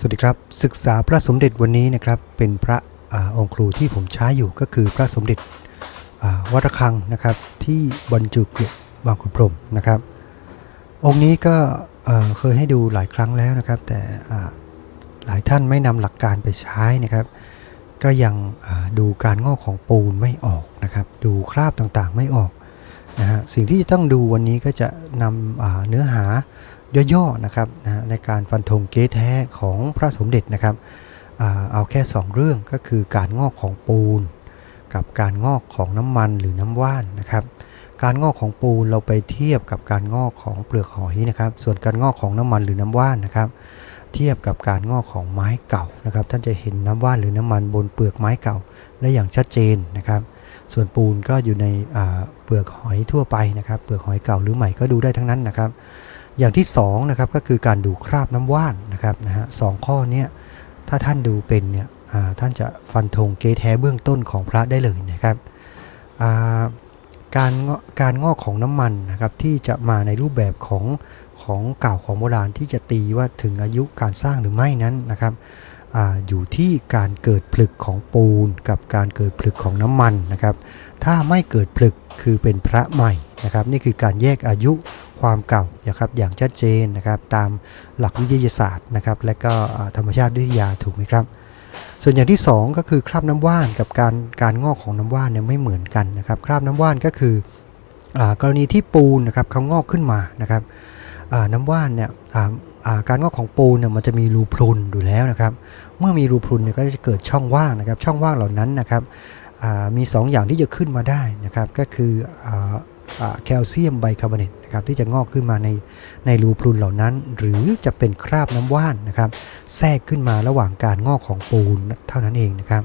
สวัสดีครับ ศึกษาพระสมเด็จวันนี้นะครับเป็นพระอองค์ครูที่ผมใช้อยู่ก็คือพระสมเด็จวัดระฆังนะครับที่บรรจุเกล็ดบางขุนพรมนะครับ องค์นี้ก็เคยให้ดูหลายครั้งแล้วนะครับ แต่หลายท่านไม่นำหลักการไปใช้นะครับ ก็ยังดูการงอกของปูนไม่ออกนะครับ ดูคราบต่างๆไม่ออกนะฮะสิ่งที่จะต้องดูวันนี้ก็จะนำเนื้อหา ย่อๆนะครับนะในการฟันธงเก๊แท้ของพระสมเด็จนะครับอเอาแค่ 2 เรื่องก็คือการงอกของปูน กับการงอกของน้ำมันหรือน้ำว่านนะครับ การงอกของปูนเราไปเทียบกับการงอกของเปลือกหอยนะครับ ส่วนการงอกของน้ำมันหรือน้ำว่านนะครับ เทียบกับการงอกของไม้เก่านะครับ ท่านจะเห็นน้ำว่านหรือน้ำมันบนเปลือกไม้เก่าได้อย่างชัดเจนนะครับ ส่วนปูนก็อยู่ในเปลือกหอยทั่วไปนะครับ เปลือกหอยเก่าหรือใหม่ก็ดูได้ทั้งนั้นนะครับ อย่างที่2นะครับก็คือการดูคราบน้ำว่านนะครับนะฮะสองข้อนี้ถ้าท่านดูเป็นเนี่ยท่านจะฟันธงเกแท้เบื้องต้นของพระได้เลยนะครับการกการงอกของน้ำมันนะครับที่จะมาในรูปแบบของของเก่าของโบราณที่จะตีว่าถึงอายุการสร้างหรือไม่นั้นนะครับ ออยู่ที่การเกิดผลึกของปูน กับการเกิดผลึกของน้ำมันนะครับ ถ้าไม่เกิดผลึกคือเป็นพระใหม่นะครับ นี่คือการแยกอายุความเก่านะครับอย่างชัดเจนนะครับตามหลักวิทยาศาสตร์นะครับ และก็ธรรมชาติวิทยาถูกไหมครับ ส่วนอย่างที่ 2 ก็คือคราบน้ำว่านกับการการงอกของน้ำว่านเนี่ยไม่เหมือนกันนะครับคราบน้ำว่านก็คืออกรณีที่ปูนนะครับเขางอกขึ้นมานะครับน้ำว่านเนี่ย การงอกของปูนเนี่ยมันจะมีรูพรุนอยู่แล้วนะครับ เมื่อมีรูพรุนเนี่ยก็จะเกิดช่องว่างนะครับ ช่องว่างเหล่านั้นนะครับมี 2 อย่างที่จะขึ้นมาได้นะครับ ก็คืออแคลเซียมไบคาร์บอเนตนะครับที่จะงอกขึ้นมาในในรูพรุนเหล่านั้น หรือจะเป็นคราบน้ำว่านนะครับแทรกขึ้นมาระหว่างการงอกของปูนเท่านั้นเองนะครับ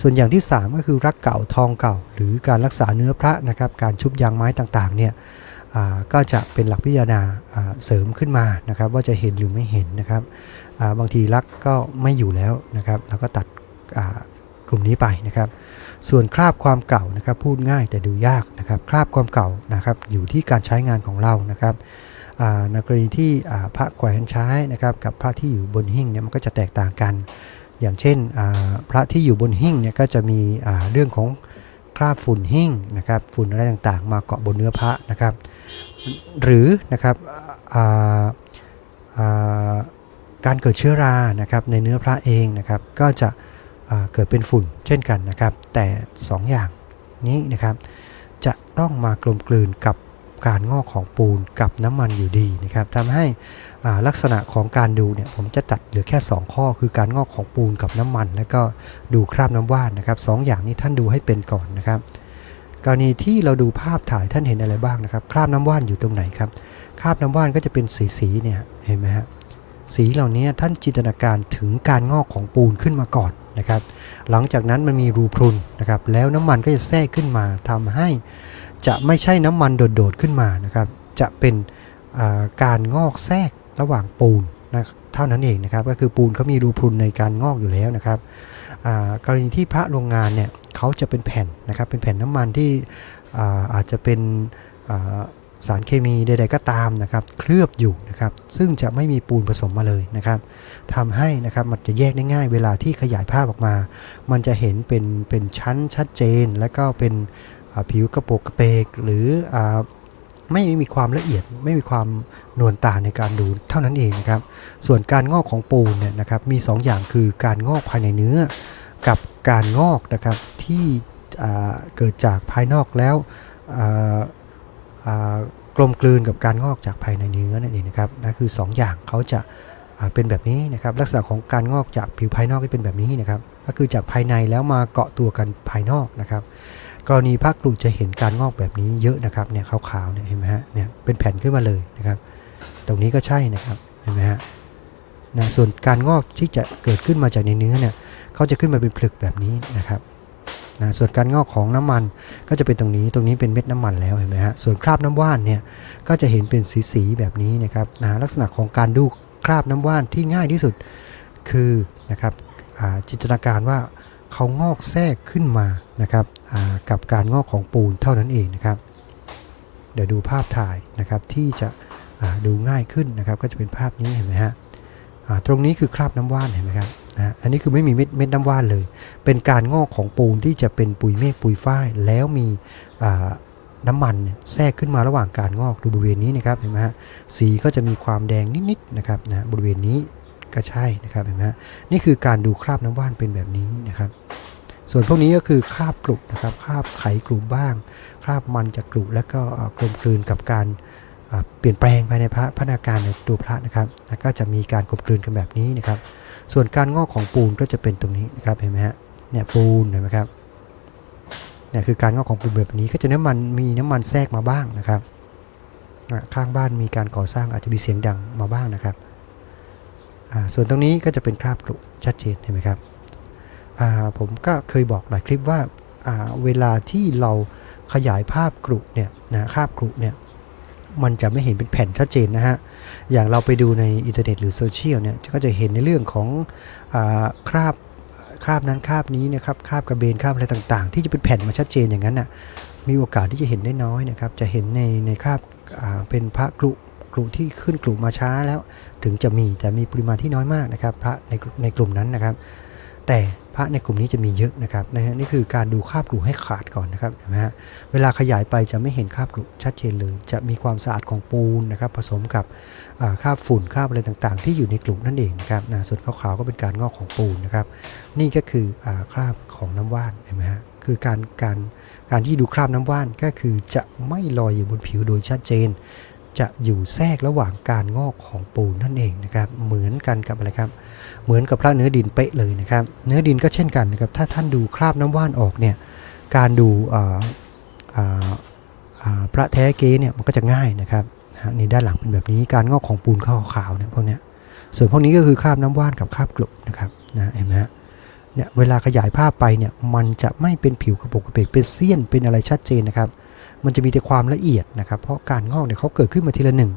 ส่วนอย่างที่ 3 ก็คือรักเก่าทองเก่า หรือการรักษาเนื้อพระนะครับ การชุบยางไม้ต่างๆเนี่ย ก็จะเป็นหลักพิจารณาเสริมขึ้นมานะครับ ว่าจะเห็นหรือไม่เห็นนะครับาบางทีรักก็ไม่อยู่แล้วนะครับเราก็ตัดกลุ่มนี้ไปนะครับ ส่วนคราบความเก่านะครับ พูดง่ายแต่ดูยากนะครับ คราบความเก่านะครับ อยู่ที่การใช้งานของเรานะครับในกรณีที่พระแขวนใช้นะครับ กับพระที่อยู่บนหิ้งเนี่ยมันก็จะแตกต่างกัน อย่างเช่นพระที่อยู่บนหิ้งเนี่ยก็จะมีเรื่องของคราบฝุ่นหิ้งนะครับ ฝุ่นอะไรต่างๆ มาเกาะบนเนื้อพระนะครับ หรือนะครับการเกิดเชื้อรานะครับในเนื้อพระเองนะครับก็จะเกิดเป็นฝุ่นเช่นกันนะครับ แต่ 2 อย่างนี้นะครับ จะต้องมากลมกลืนกับการงอกของปูนกับน้ำมันอยู่ดีนะครับทำให้ลักษณะของการดูเนี่ยผมจะตัดเหลือแค่ 2 ข้อ คือการงอกของปูนกับน้ำมัน แล้วก็ดูคราบน้ำว่านนะครับสองอย่างนี้ท่านดูให้เป็นก่อนนะครับ กรณีที่เราดูภาพถ่ายท่านเห็นอะไรบ้างนะครับ คราบน้ำว่านอยู่ตรงไหนครับคราบน้ำว่านก็จะเป็นสีสีเนี่ยเห็นไหมฮะสีเหล่านี้ท่านจินตนาการถึงการงอกของปูนขึ้นมาก่อนนะครับ หลังจากนั้นมันมีรูพรุนนะครับ แล้วน้ำมันก็จะแทรกขึ้นมาทำให้จะไม่ใช่น้ำมันโดดๆขึ้นมานะครับ จะเป็นการงอกแทรกระหว่างปูนนะเท่านั้นเองนะครับ ก็คือปูนเขามีรูพรุนในการงอกอยู่แล้วนะครับ กรณีที่พระโรงงานเนี่ยเขาจะเป็นแผ่นนะครับเป็นแผ่นน้ำมันที่อาอาจจะเป็นาสารเคมีใด ๆ ก็ตามนะครับ เคลือบอยู่นะครับ ซึ่งจะไม่มีปูนผสมมาเลยนะครับทำให้นะครับมันจะแยกได้ง่าย เวลาที่ขยายภาพออกมา มันจะเห็นเป็นเป็นชั้นชัดเจน และก็เป็นผิวกระโปกกระเปก หรืออ ไม่มีความละเอียดไม่มีความนวลตาในการดูเท่านั้นเองนะครับ ส่วนการงอกของปูนเนี่ยนะครับมี 2ออย่างคือการงอกภายในเนื้อ กับการงอกนะครับที่เกิดจากภายนอกแล้วกลมกลืนกับการงอกจากภายในเนื้อนั่นเองนะครับนั่นคือ 2ออย่างเขาจะ เป็นแบบนี้นะครับลักษณะของการงอกจากผิวภายนอกที่เป็นแบบนี้นะครับก็คือจากภายในแล้วมาเกาะตัวกันภายนอกนะครับ กรณีภาคกรุจะเห็นการงอกแบบนี้เยอะนะครับเนี่ยขาวๆเนี่ยเห็นไหมฮะเนี่ยเป็นแผ่นขึ้นมาเลยนะครับ ตรงนี้ก็ใช่นะครับเห็นไหมฮะนะส่วนการงอกที่จะเกิดขึ้นมาจากในเนื้อเนี่ยเขาจะขึ้นมาเป็นผลึกแบบนี้นะครับนะส่วนการงอกของน้ำมันก็จะเป็นตรงนี้ตรงนี้เป็นเม็ดน้ำมันแล้วเห็นไหมฮะส่วนคราบน้ำว่านเนี่ยก็จะเห็นเป็นสีๆแบบนี้นะครับนะลักษณะของการดู คราบน้ำว่านที่ง่ายที่สุด คือนะครับจินตนาการว่าเขางอกแทรกขึ้นมานะครับกับการงอกของปูนเท่านั้นเองนะครับ เดี๋ยวดูภาพถ่ายนะครับที่จะดูง่ายขึ้นนะครับ ก็จะเป็นภาพนี้เห็นไหมฮะตรงนี้คือคราบน้ำว่านเห็นไหมครับนะอันนี้คือไม่มีเม็ดเม็ดน้ำว่านเลย เป็นการงอกของปูนที่จะเป็นปุยเมฆปุยฝ้าย แล้วมี น้ำมันเนี่ยแทรกขึ้นมาระหว่างการงอกดูบริเวณนี้นะครับเห็นไหมฮะสีก็จะมีความแดงนิดๆนะครับนะบริเวณนี้ก็ใช่นะครับเห็นไหมฮะนี่คือการดูคราบน้ำว่านเป็นแบบนี้นะครับส่วนพวกนี้ก็คือคราบกรุนะครับคราบไขกรุบ้าง คราบมันจากกรุแล้วก็กลมกลืนกับการเปลี่ยนแปลงภายในพระพนาการในตัวพระนะครับแล้วก็จะมีการกลมกลืนกันแบบนี้นะครับ ส่วนการงอกของปูนก็จะเป็นตรงนี้นะครับเห็นไหมฮะเนี่ยปูนเห็นไหมครับ เนี่ยคือการงอกของปูนแบบนี้ก็จะน้ำมันมีน้ำมันแทรกมาบ้างนะครับข้างบ้านมีการก่อสร้างอาจจะมีเสียงดังมาบ้างนะครับส่วนตรงนี้ก็จะเป็นคราบกรุชัดเจนเห็นไหมครับผมก็เคยบอกหลายคลิปว่าเวลาที่เราขยายภาพกรุเนี่ยนะคราบกรุเนี่ยมันจะไม่เห็นเป็นแผ่นชัดเจนนะฮะ อย่างเราไปดูในอินเทอร์เน็ตหรือโซเชียลเนี่ย ก็จะเห็นในเรื่องของอคราบ คาบนั้นคาบนี้นะครับคาบกระเบนคาบอะไรต่างๆ ที่จะเป็นแผ่นมาชัดเจนอย่างนั้นน่ะมีโอกาสที่จะเห็นได้น้อยนะครับ จะเห็นในในคาบาเป็นพระกรุกรุที่ขึ้นกรุมาช้าแล้วถึงจะมีแต่มีปริมาณที่น้อยมากนะครับ พระในในกลุ่มนั้นนะครับ แต่พระในกลุ่มนี้จะมีเยอะนะครับนะฮะนี่คือการดูคาบกรุให้ขาดก่อนนะครับเห็นไหมฮะเวลาขยายไปจะไม่เห็นคาบกรุชัดเจนเลย จะมีความสะอาดของปูนนะครับ ผสมกับ คราบฝุ่นคราบอะไรต่างๆ ที่อยู่ในกลุ่มนั่นเองนะครับนะส่วนขาวๆก็เป็นการงอกของปูนนะครับ นี่ก็คืออคราบของน้ำว่านเห็นไหมฮะคือการการการที่ดูคราบน้ำว่านก็คือจะไม่ลอยอยู่บนผิวโดยชัดเจน จะอยู่แทรกระหว่างการงอกของปูนนั่นเองนะครับเหมือนกันกับอะไรครับเหมือนกับพระเนื้อดินเป๊ะเลยนะครับ เนื้อดินก็เช่นกันนะครับถ้าท่านดูคราบน้ำว่านออกเนี่ยการดูพระแท้เก๊เนี่ยมันก็จะง่ายนะครับ นะฮะนี่ด้านหลังเป็นแบบนี้การงอกของปูนขาวๆเนี่ยพวกเนี้ยส่วนพวกนี้ก็คือคราบน้ำว่านกับคราบกลบนะครับนะเห็นไหมฮะเนี่ยเวลาขยายภาพไปเนี่ยมันจะไม่เป็นผิวกระปุกกระเปกเป็นเสี้ยนเป็นอะไรชัดเจนนะครับ มันจะมีแต่ความละเอียดนะครับ เพราะการงอกเนี่ยเขาเกิดขึ้นมาทีละหนึ่ง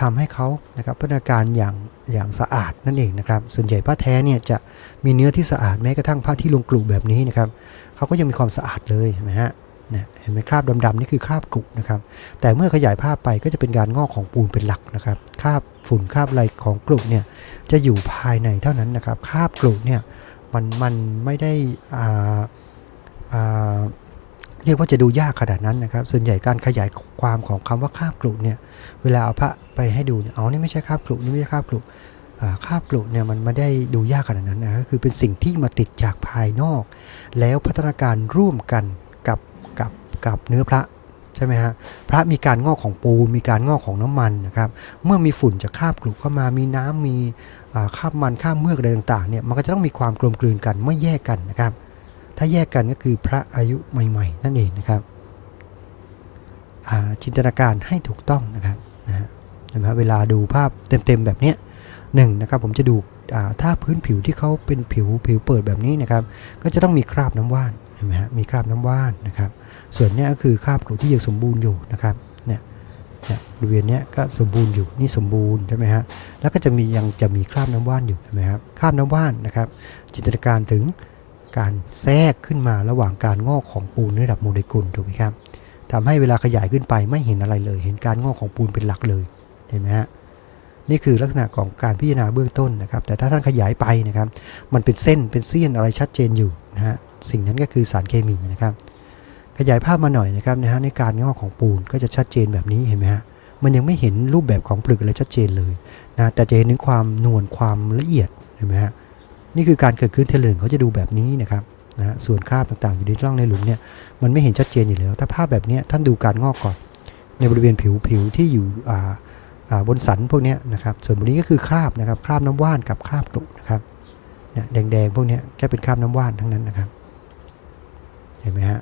ทำให้เขานะครับพัฒนาการอย่างอย่างสะอาดนั่นเองนะครับ ส่วนใหญ่ผ้าแท้เนี่ยจะมีเนื้อที่สะอาดแม้กระทั่งผ้าที่ลงกลุ่มแบบนี้นะครับเขาก็ยังมีความสะอาดเลยนไหมฮะ เนี่ยเห็นไหมคราบดำๆนี่คือคราบกรุนะครับ แต่เมื่อขยายภาพไปก็จะเป็นการงอกของปูนเป็นหลักนะครับคราบฝุ่นคราบอะไรของกรุเนี่ยจะอยู่ภายในเท่านั้นนะครับคราบกรุเนี่ยมันมันไม่ได้อ่าอ่าเรียกว่าจะดูยากขนาดนั้นนะครับ ส่วนใหญ่การขยายความของคำว่าคราบกรุเนี่ย เวลาเอาพระไปให้ดูเนี่ย อ๋อ นี่ไม่ใช่คราบกรุนี่ไม่ใช่คราบกรุคราบกรุเนี่ยมันไม่ได้ดูยากขนาดนั้นนะก็คือเป็นสิ่งที่มาติดจากภายนอก แล้วพัฒนาการร่วมกัน กับเนื้อพระใช่ไหมฮะพระมีการงอกของปูนมีการงอกของน้ำมันนะครับ เมื่อมีฝุ่นจากคาบกลุเข้ามามีน้ำมีคาบมันคาบเมือกอะไรต่างๆเนี่ยมันก็จะต้องมีความกลมกลืนกันไม่แยกกันนะครับ ถ้าแยกกันก็คือพระอายุใหม่ ๆ นั่นเองนะครับจินตนาการให้ถูกต้องนะครับนะฮะเวลาดูภาพเต็มๆแบบเนี้ยหนึ่งนะครับผมจะดูถ้าพื้นผิวที่เขาเป็นผิวผิวเปิดแบบนี้นะครับ ก็จะต้องมีคราบน้ำว่านเห็นไหมฮะมีคราบน้ำว่านนะครับ ส่วนนี้ก็คือคราบกรูที่ยังสมบูรณ์อยู่นะครับเนี่ยเนี่ยบริเวณนี้ก็สมบูรณ์อยู่นี่สมบูรณ์ใช่ไหมฮะแล้วก็จะมียังจะมีคราบน้ำว่านอยู่เห็นไหมครับคราบน้ำว่านนะครับ จินตนาการถึงการแทรกขึ้นมาระหว่างการงอกของปูนในระดับโมเลกุลถูกไหมครับทำให้เวลาขยายขึ้นไปไม่เห็นอะไรเลย เห็นการงอกของปูนเป็นหลักเลยเห็นไหมฮะนี่คือลักษณะของการพิจารณาเบื้องต้นนะครับ แต่ถ้าท่านขยายไปนะครับ มันเป็นเส้นเป็นเสี้ยนอะไรชัดเจนอยู่นะฮะสิ่งนั้นก็คือสารเคมีนะครับ ขยายภาพมาหน่อยนะครับนะฮะในการงอกของปูนก็จะชัดเจนแบบนี้เห็นไหมฮะมันยังไม่เห็นรูปแบบของปลึกอะไรชัดเจนเลยนะแต่จะเห็นถึงความนวลความละเอียดเห็นไหมฮะนี่คือการเกิดขึ้นเทเลนเขาจะดูแบบนี้นะครับนะส่วนคราบต่างๆ อยู่ในร่องในหลุมเนี่ยมันไม่เห็นชัดเจนอยู่แล้ว ถ้าภาพแบบนี้ท่านดูการงอกก่อน ในบริเวณผิวผิวที่อยู่บนสันพวกนี้นะครับส่วนบนนี้ก็คือคราบนะครับคราบน้ำว่านกับคราบกรุนะครับเนี่ยแดงๆพวกนี้แค่เป็นคราบน้ำว่านทั้งนั้นนะครับ เห็นไหมฮะ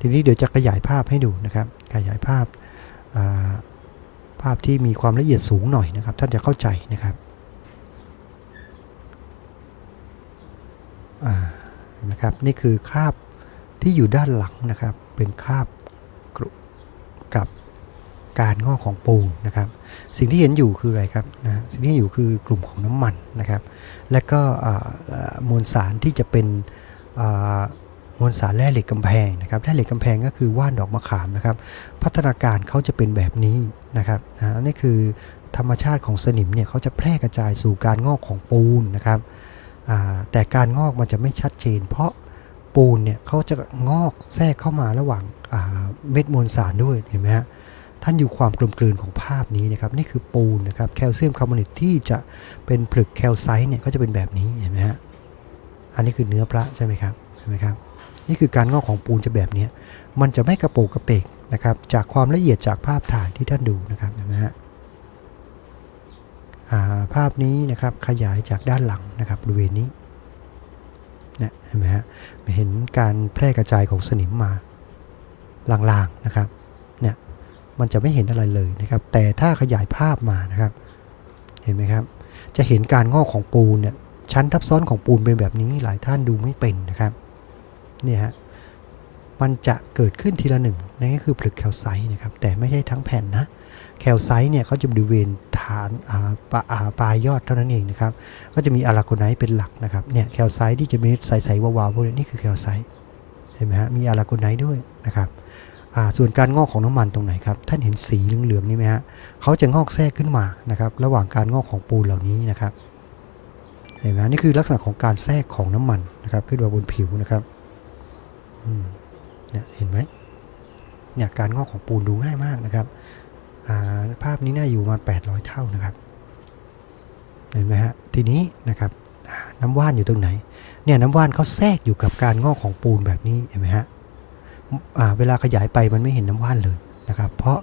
ทีนี้เดี๋ยวจะขยายภาพให้ดูนะครับ ขยายภาพาภาพที่มีความละเอียดสูงหน่อยนะครับ ท่านจะเข้าใจนะครับนไหมครับ นี่คือคาบที่อยู่ด้านหลังนะครับ เป็นคาบกรุกับการงอกของปูนนะครับ สิ่งที่เห็นอยู่คืออะไรครับนะสิ่งที่เห็นอยู่คือกลุ่มของน้ำมันนะครับ และก็มวลสารที่จะเป็น มวลสารแร่เหล็กกำแพงนะครับแร่เหล็กกำแพงก็คือว่านดอกมะขามนะครับ พัฒนาการเขาจะเป็นแบบนี้นะครับนะนี่คือธรรมชาติของสนิมเนี่ยเขาจะแพร่กระจายสู่การงอกของปูนนะครับแต่การงอกมันจะไม่ชัดเจน เพราะปูนเนี่ยเขาจะงอกแทรกเข้ามาระหว่างาเม็ดมวลสารด้วยเห็นไหมฮะท่านอยู่ความกลมกลืนของภาพนี้นะครับนี่คือปูนนะครับแคลเซียมคาร์บอเนตที่จะเป็นผลึกแคลไซต์เนี่ยก็จะเป็นแบบนี้เห็นไหมฮะอันนี้คือเนื้อพระใช่ไหมครับ เห็นไหมครับนี่คือการงอกของปูนจะแบบนี้มันจะไม่กระโปงกระเปกนะครับจากความละเอียดจากภาพถ่ายที่ท่านดูนะครับนไหมฮะภาพนี้นะครับขยายจากด้านหลังนะครับบริเวณนี้นะเห็นไหมฮะเห็นการแพร่กระจายของสนิมมาลางๆนะครับเนี่ยมันจะไม่เห็นอะไรเลยนะครับแต่ถ้าขยายภาพมานะครับเห็นไหมครับจะเห็นการงอกของปูนเนี่ยชั้นทับซ้อนของปูนเป็นแบบนี้หลายท่านดูไม่เป็นนะครับ เนี่ยฮะมันจะเกิดขึ้นทีละหนึ่งนั่นก็คือผลึกแคลไซต์นะครับแต่ไม่ใช่ทั้งแผ่นนะแคลไซต์เนี่ยเขาจะบริเวณฐานาปลาปลายยอดเท่านั้นเองนะครับก็จะมีอะลาโกไนท์เป็นหลักนะครับเนี่ยแคลไซต์ที่จะมีใสๆวาวๆพวกนี้นี่คือแคลไซต์เห็นไหมฮะมีอะลาโกไนท์ด้วยนะครับส่วนการงอกของน้ำมันตรงไหนครับท่านเห็นสีเหลืองๆนี่ไหมฮะเขาจะงอกแทรกขึ้นมานะครับระหว่างการงอกของปูนเหล่านี้นะครับเห็นไหมฮะนี่คือลักษณะของการแทรกของน้ำมันนะครับขึ้นมาบนผิวนะครับ เนี่ยเห็นไหมเนี่ยการงอกของปูนดูง่ายมากนะครับาภาพนี้น่าอยู่มา 800 เท่านะครับ เห็นไหมฮะ ทีนี้นะครับน้ำว่านอยู่ตรงไหน เนี่ยน้ำว่านเขาแทรกอยู่กับการงอกของปูนแบบนี้เห็นไหมฮะเวลาขยายไปมันไม่เห็นน้ำว่านเลยนะครับ เพราะ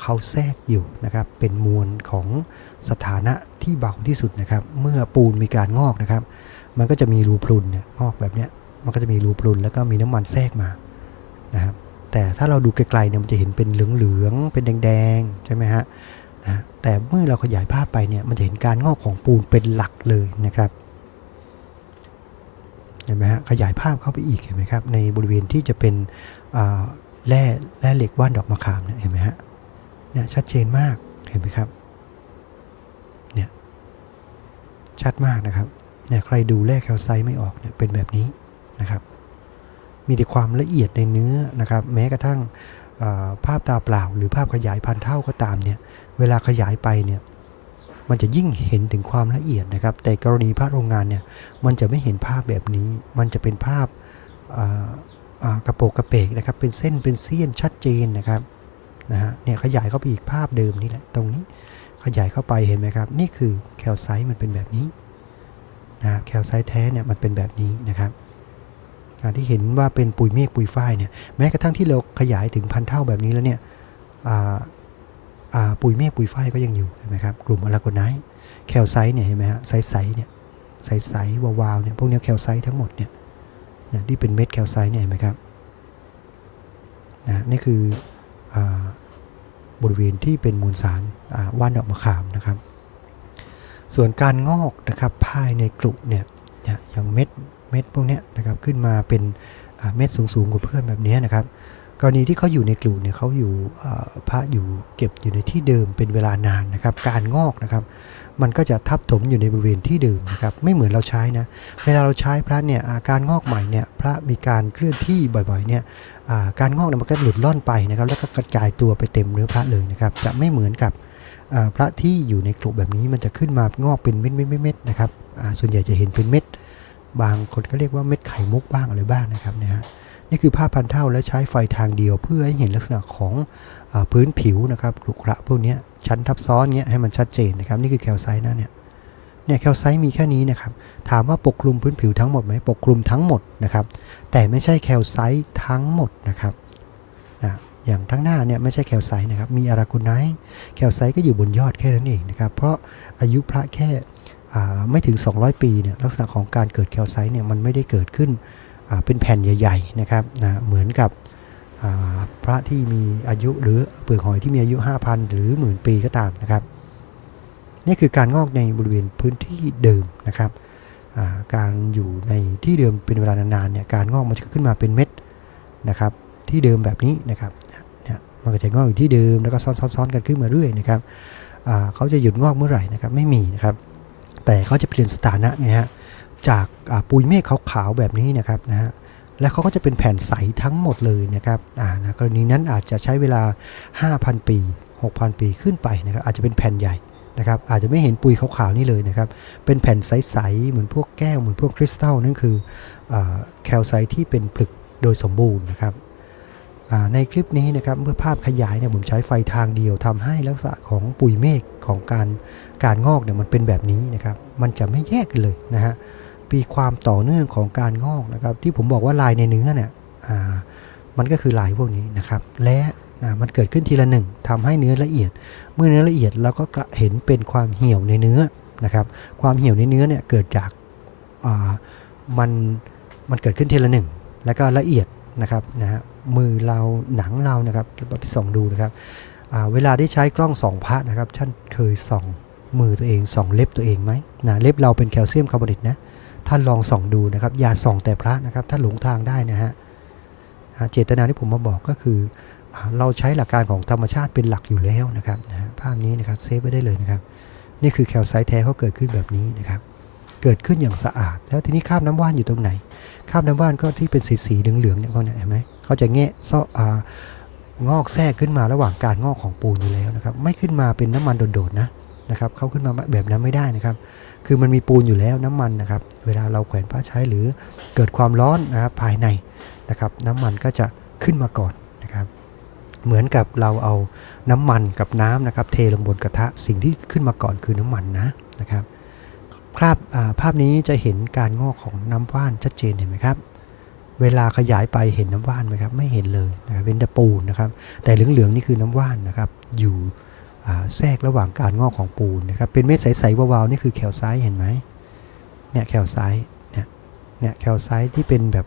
เขาแทรกอยู่นะครับ เป็นมวลของสถานะที่เบาที่สุดนะครับ เมื่อปูนมีการงอกนะครับ มันก็จะมีรูพรุนเนี่ยงอกแบบเนี้ย มันก็จะมีรูพรุนแล้วก็มีน้ำมันแทรกมานะครับแต่ถ้าเราดูไกลๆเนี่ยมันจะเห็นเป็นเหลืองๆเป็นแดงๆใช่ไหมฮะนะแต่เมื่อเราขยายภาพไปเนี่ยมันจะเห็นการงอกของปูนเป็นหลักเลยนะครับเห็นไหมฮะขยายภาพเข้าไปอีกเห็นไหมครับในบริเวณที่จะเป็นแร่แร่เหล็กว่านดอกมะขามเนี่ยเห็นไหมฮะเนี่ยชัดเจนมากเห็นไหมครับเนี่ยชัดมากนะครับเนี่ยใครดูแร่แคลไซต์ไม่ออกเนี่ยเป็นแบบนี้ นะครับ มีแต่ความละเอียดในเนื้อนะครับ แม้กระทั่งาภาพตาเปล่า หรือภาพขยายพันเท่าก็ตามเนี่ยเวลาขยายไปเนี่ยมันจะยิ่งเห็นถึงความละเอียดนะครับ แต่กรณีภาพโรงงานเนี่ยมันจะไม่เห็นภาพแบบนี้ มันจะเป็นภาพากระโปกกระเปกนะครับ เป็นเส้นเป็นเสี้ยนชัดเจนนะครับนะฮะเนี่ยขยายเข้าไปอีกภาพเดิมนี่แหละตรงนี้ขยายเข้าไปเห็นไหมครับ นี่คือแคลไซต์มันเป็นแบบนี้นะครับแคลไซต์แท้เนี่ยมันเป็นแบบนี้นะครับ ที่เห็นว่าเป็นปุ๋ยเมฆปุ๋ยฝ้ายเนี่ยแม้กระทั่งที่เราขยายถึงพันเท่าแบบนี้แล้วเนี่ยปุ๋ยเมฆปุ๋ยฝ้ายก็ยังอยู่เห็นไหมครับกลุ่มอลากไนท์แคลไซต์เนี่ยเห็นไหมฮะใสๆเนี่ยใสๆวาวๆเนี่ยพวกเนี้ยแคลไซต์ทั้งหมดเนี่ยเนี่ยที่เป็นเม็ดแคลไซต์เนี่ยเห็นไหมครับนะนี่คืออบริเวณที่เป็นมูลสารว่านดอกมะขามนะครับ ส่วนการงอกนะครับภายในกลุ่มเนี่ยเนี่ยอย่างเม็ด เม็ดพวกนี้นะครับขึ้นมาเป็นเม็ดสูงๆกว่าเพื่อนแบบนี้นะครับ กรณีที่เขาอยู่ในกลุ่มเนี่ยเขาอยู่พระอยู่เก็บอยู่ในที่เดิมเป็นเวลานานนะครับ การงอกนะครับ มันก็จะทับถมอยู่ในบริเวณที่เดิมนะครับ ไม่เหมือนเราใช้นะ เวลาเราใช้พระเนี่ยาการงอกใหม่เนี่ยพระมีการเคลื่อนที่บ่อยๆเนี่ยาการงอกมันก็หลุดล่อนไปนะครับ แล้วก็กระจายตัวไปเต็มเนื้อพระเลยนะครับ จะไม่เหมือนกับพระที่อยู่ในกลุ่มแบบนี้มันจะขึ้นมางอกเป็นเม็ดๆๆนะครับส่วนใหญ่จะเห็นเป็นเม็ด บางคนก็เรียกว่าเม็ดไข่มุกบ้างอะไรบ้างนะครับนะฮะนี่คือภาพพันเท่าและใช้ไฟทางเดียว เพื่อให้เห็นลักษณะของอพื้นผิวนะครับกรุขระพวกนี้ชั้นทับซ้อนเนี้ยให้มันชัดเจนนะครับ นี่คือแคลไซต์นะเนี่ยเนี่ยแคลไซต์มีแค่นี้นะครับ ถามว่าปกคลุมพื้นผิวทั้งหมดไหมปกคลุมทั้งหมดนะครับ แต่ไม่ใช่แคลไซต์ทั้งหมดนะครับนะอย่างทั้งหน้าเนี่ยไม่ใช่แคลไซต์นะครับ มีอารากุไนท์แคลไซต์ก็อยู่บนยอดแค่นั้นเองนะครับ เพราะอายุพระแค่ ไม่ถึง 200 ปีเนี่ยลักษณะของการเกิดแคลไซต์เนี่ยมันไม่ได้เกิดขึ้นเป็นแผ่นใหญ่ๆนะครับนะเหมือนกับพระที่มีอายุหรือเปลือกหอยที่มีอายุ 5,000 หรือหมื่นปีก็ตามนะครับนี่คือการงอกในบริเวณพื้นที่เดิมนะครับการอยู่ในที่เดิมเป็นเวลานานๆเนี่ยการงอกมันจะขึ้นมาเป็นเม็ดนะครับที่เดิมแบบนี้นะครับมันก็จะงอกอยู่ที่เดิมแล้วก็ซ้อนๆกันขึ้นมาเรื่อยนะครับเขาจะหยุดงอกเมื่อไหร่นะครับไม่มีนะครับ แต่เขาจะเปลี่ยนสถานะไงฮะจากปุยเมฆขาวๆแบบนี้นะครับนะฮะและเขาก็จะเป็นแผ่นใสทั้งหมดเลยนะครับอ่านะกรณีนั้นอาจจะใช้เวลา 5,000 ปี 6,000 ปีขึ้นไปนะครับอาจจะเป็นแผ่นใหญ่นะครับอาจจะไม่เห็นปุยขาวๆนี่เลยนะครับเป็นแผ่นใสๆเหมือนพวกแก้วเหมือนพวกคริสตัลนั่นคืออแคลไซต์ที่เป็นผลึกโดยสมบูรณ์นะครับ ในคลิปนี้นะครับเมื่อภาพขยายเนี่ยผมใช้ไฟทางเดียวทำให้ลักษณะของปุยเมฆของการการงอกเนี่ยมันเป็นแบบนี้นะครับมันจะไม่แยกกันเลยนะฮะมีความต่อเนื่องของการงอกนะครับที่ผมบอกว่าลายในเนื้อเนี่ยมันก็คือลายพวกนี้นะครับและมันเกิดขึ้นทีละหนึ่งทำให้เนื้อละเอียด เมื่อเนื้อละเอียดเราก็เห็นเป็นความเหี่ยวในเนื้อนะครับความเหี่ยวในเนื้อเนี่ยเกิดจากมันมันเกิดขึ้นทีละหนึ่งแล้วก็ละเอียด นะครับนะฮะมือเราหนังเรานะครับเราไปส่องดูนะครับเวลาได้ใช้กล้องส่องพระนะครับท่านเคยส่องมือตัวเองส่องเล็บตัวเองไหมนะเล็บเราเป็นแคลเซียมคาร์บอเนตนะท่านลองส่องดูนะครับ อย่าส่องแต่พระนะครับ ถ้าหลงทางได้นะฮะเจตนาที่ผมมาบอกก็คืออเราใช้หลักการของธรรมชาติเป็นหลักอยู่แล้วนะครับนะภาพนี้นะครับเซฟไว้ได้เลยนะครับ นี่คือแคลไซต์แท้เขาเกิดขึ้นแบบนี้นะครับ เกิดขึ้นอย่างสะอาด แล้วทีนี้คราบน้ำว่านอยู่ตรงไหน คราบน้ำว่านก็ที่เป็นสีสีเหลืองๆเนี่ยพวกเนี้เห็นไหมเขาจะแงะซ้ออ่างอกแทรกขึ้นมาระหว่างการงอกของปูนอยู่แล้วนะครับ ไม่ขึ้นมาเป็นน้ำมันโดดๆนะนะครับเขาขึ้นมาแบบนั้นไม่ได้นะครับ คือมันมีปูนอยู่แล้วน้ำมันนะครับ เวลาเราแขวนผ้าใช้หรือเกิดความร้อนนะครับภายในนะครับ น้ำมันก็จะขึ้นมาก่อนนะครับ เหมือนกับเราเอาน้ำมันกับน้ำนะครับ เทลงบนกระทะสิ่งที่ขึ้นมาก่อนคือน้ำมันนะนะครับ ภาพอ่าภาพนี้จะเห็นการงอกของน้ำว่านชัดเจนเห็นไหมครับ เวลาขยายไปเห็นน้ำว่านไหมครับ ไม่เห็นเลยนะครับเป็นต่ปูนนะครับ แต่เหลืองๆนี่คือน้ำว่านนะครับ อยู่แทรกระหว่างการงอกของปูนนะครับ เป็นเม็ดใสๆวาวๆนี่คือแคลไซต์เห็นไหมเนี่ยแคลไซต์เนี่ยเนี่ยแคลไซต์ที่เป็นแบบ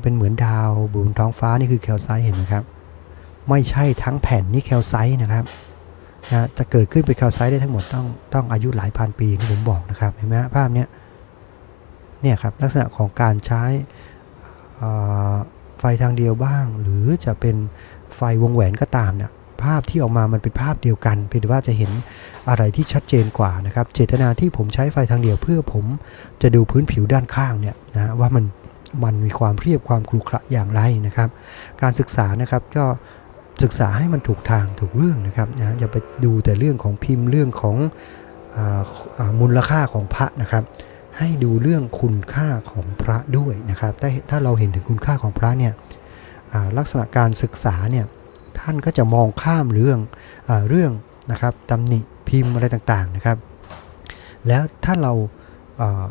เป็นเหมือนดาวบนท้องฟ้านี่คือแคลไซต์เห็นไหมครับ ไม่ใช่ทั้งแผ่นนี่แคลไซต์นะครับ นะจะเกิดขึ้นเป็นแคลไซต์ได้ทั้งหมดต้องต้องอายุหลายพันปีที่ผมบอกนะครับเห็นไหมภาพเนี้ยเนี่ยครับลักษณะของการใช้ไฟทางเดียวบ้าง หรือจะเป็นไฟวงแหวนก็ตามเนี่ยภาพที่ออกมามันเป็นภาพเดียวกันเพียงแต่ว่าจะเห็นอะไรที่ชัดเจนกว่านะครับ เจตนาที่ผมใช้ไฟทางเดียวเพื่อผมจะดูพื้นผิวด้านข้างเนี่ยนะว่ามันมันมีความเรียบความครุขระอย่างไรนะครับ การศึกษานะครับก็ ศึกษาให้มันถูกทางถูกเรื่องนะครับนะอย่าไปดูแต่เรื่องของพิมพ์เรื่องของออมูลค่าของพระนะครับ ให้ดูเรื่องคุณค่าของพระด้วยนะครับถ้าถ้าเราเห็นถึงคุณค่าของพระเนี่ยลักษณะการศึกษาเนี่ยท่านก็จะมองข้ามเรื่องอเรื่องนะครับตำหนิพิมพ์อะไรต่างๆนะครับ แล้วถ้าเราา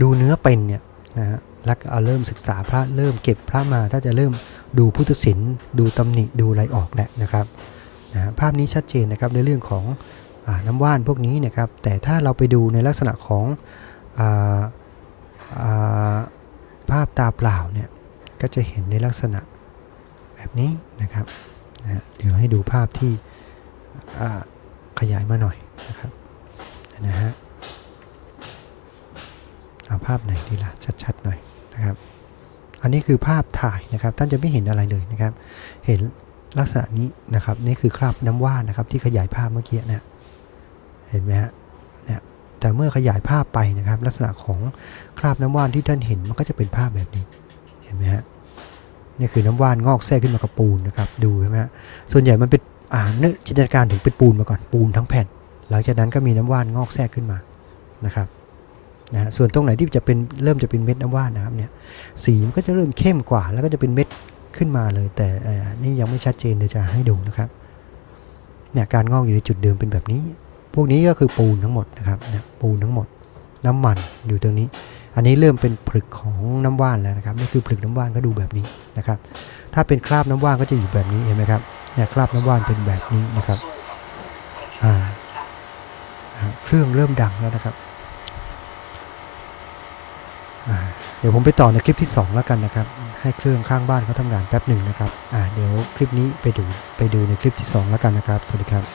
ดูเนื้อเป็นเนี่ยนะฮะ แล้วก็เอาเริ่มศึกษาพระเริ่มเก็บพระมาถ้าจะเริ่มดูพุทธศิลป์ดูตำหนิดูอะไรออกแหละนะครับนะภาพนี้ชัดเจนนะครับในเรื่องของอน้ำว่านพวกนี้นะครับแต่ถ้าเราไปดูในลักษณะของอาอาภาพตาเปล่าเนี่ยก็จะเห็นในลักษณะแบบนี้นะครับนะเดี๋ยวให้ดูภาพที่ขยายมาหน่อยนะครับนะฮะเอาภาพไหนดีล่ะชัดๆหน่อย นะครับ อันนี้คือภาพถ่ายนะครับ ท่านจะไม่เห็นอะไรเลยนะครับ เห็นลักษณะนี้นะครับ นี่คือคราบน้ำว่านนะครับ ที่ขยายภาพเมื่อกี้เนี่ยเห็นไหมฮะเนี่ยแต่เมื่อขยายภาพไปนะครับ ลักษณะของคราบน้ำว่านที่ท่านเห็นมันก็จะเป็นภาพแบบนี้เห็นไหมฮะนี่คือน้ำว่านงอกแทรกขึ้นมากับปูนนะครับ ดูใช่ไหมฮะส่วนใหญ่มันเป็นอ่าเนื้อจินตนาการถึงเป็นปูนมาก่อนปูนทั้งแผ่น หลังจากนั้นก็มีน้ำว่านงอกแทรกขึ้นมานะครับ นะส่วนตรงไหนที่จะเป็นเริ่มจะเป็นเม็ดน้ำว่านนะครับเนี่ยสีมันก็จะเริ่มเข้มกว่า แล้วก็จะเป็นเม็ดขึ้นมาเลย แต่เนี่ยังไม่ชัดเจนเดี๋ยวจะให้ดูนะครับเนี่ยการงอกอยู่ในจุดเดิมเป็นแบบนี้ พวกนี้ก็คือปูนทั้งหมดนะครับเนี่ยปูนทั้งหมดน้ำมันอยู่ตรงนี้ อันนี้เริ่มเป็นผลึกของน้ำว่านแล้วนะครับนี่คือผลึกน้ำว่านก็ดูแบบนี้นะครับ ถ้าเป็นคราบน้ำว่านก็จะอยู่แบบนี้เห็นไหมครับเนี่ยคราบน้ำว่านเป็นแบบนี้นะครับอ่าเครื่องเริ่มดังแล้วนะครับ เดี๋ยวผมไปต่อในคลิปที่ 2 แล้วกันนะครับ ให้เครื่องข้างบ้านเขาทำงานแป๊บหนึ่งนะครับอ่าเดี๋ยวคลิปนี้ไปดูไปดูในคลิปที่ 2 แล้วกันนะครับ สวัสดีครับ